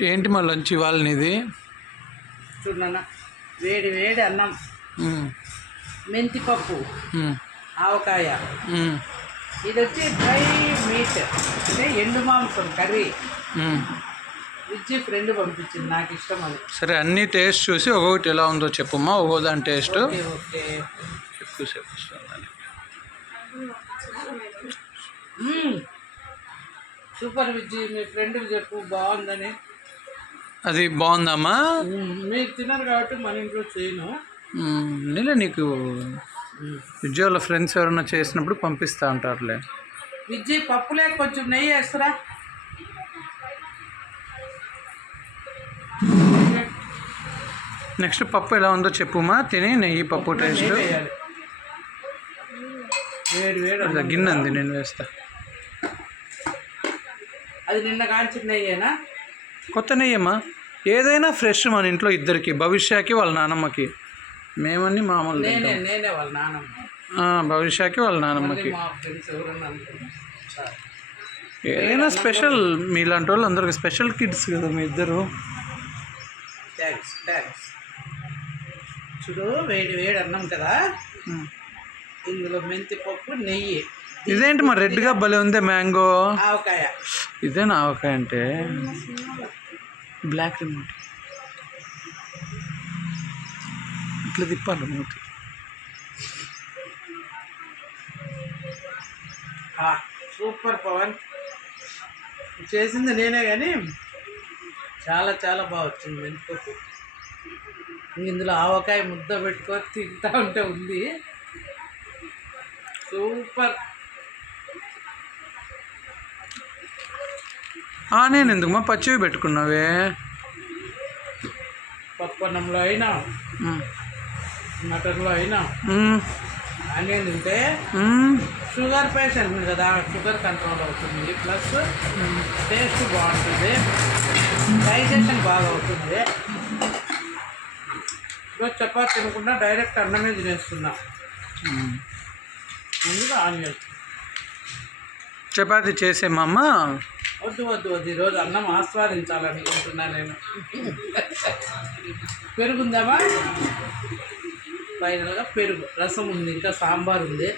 ఏంటి మా లంచ్ ఇవాళ నీది? చూడన్న వేడి వేడి అన్నం, మెంతిపప్పు, ఆవకాయ, ఇది వచ్చి డ్రై మీట్ అంటే ఎండు మాంసం కర్రీ. విజ్జి ఫ్రెండ్ పంపించింది, నాకు ఇష్టం అది. సరే, అన్ని టేస్ట్ చూసి ఒక్కొక్కటి ఎలా ఉందో చెప్పమ్మా, ఒక్కో దాని టేస్ట్. ఓకే ఎక్కువసేపు సూపర్ విజ్జి, మీ ఫ్రెండ్కి చెప్పు బాగుందని. అది బాగుందమ్మా? మీరు తినరు కాబట్టి మన ఇంట్లో చేయను. నేనే నీకు విజయవాడ ఫ్రెండ్స్ ఎవరైనా చేసినప్పుడు పంపిస్తా అంటారులే. విజ్జి పప్పులే కొంచెం నెయ్యి వేస్తారా? నెక్స్ట్ పప్పు ఎలా ఉందో చెప్పుమా, తిని నెయ్యి పప్పు టేస్ట్. వేడి వేడి గిన్నె ఉంది, నేను వేస్తా. అది నిన్న కాల్చిన నెయ్యేనా? కొత్త నెయ్యమ్మా, ఏదైనా ఫ్రెష్ మన ఇంట్లో ఇద్దరికి, భవిష్యకి వాళ్ళ నానమ్మకి. మేమన్నీ మామూలు. నేనే వాళ్ళ నానమ్మ, భవిష్యకి వాళ్ళ నానమ్మకి. ఏదైనా స్పెషల్, మీలాంటి వాళ్ళు అందరికి స్పెషల్ కిడ్స్ కదా మీ ఇద్దరు. థ్యాంక్స్. చూడు, వేడి వేడి అన్నం కదా, ఇందులో మెంతిపప్పు, నెయ్యి. ఇదేంటి మా రెడ్గా భలే ఉంది, మ్యాంగో ఆవకాయ. ఇదేనా ఆవకాయ అంటే? బ్లాక్ రిమోట్ ఇట్లా తిప్పాలి మూతి. సూపర్ పవన్, చేసింది నేనే కానీ చాలా చాలా బాగా వచ్చింది మెంతిపప్పు. ఇందులో ఆవకాయ ముద్ద పెట్టుకొని తింటా ఉంటే ఉంది సూపర్. నేను ఎందుకు మా పచ్చివి పెట్టుకున్నావే? పప్పన్నంలో అయినా, మటన్లో అయినా ఆనియన్ తింటే షుగర్ పేషెంట్ కదా, షుగర్ కంట్రోల్ అవుతుంది, ప్లస్ టేస్ట్ బాగుంటుంది, డైజెషన్ బాగా అవుతుంది. ఈరోజు చపాతి తినకుండా డైరెక్ట్ అన్నమే తినేస్తున్నా. ముందుగా ఆనియన్ చపాతి చేసేమమ్మ. వద్దు, ఈరోజు అన్నం ఆస్వాదించాలనుకుంటున్నా నేను. పెరుగుందామా? ఫైనల్గా పెరుగు, రసం ఉంది, ఇంకా సాంబార్ ఉంది.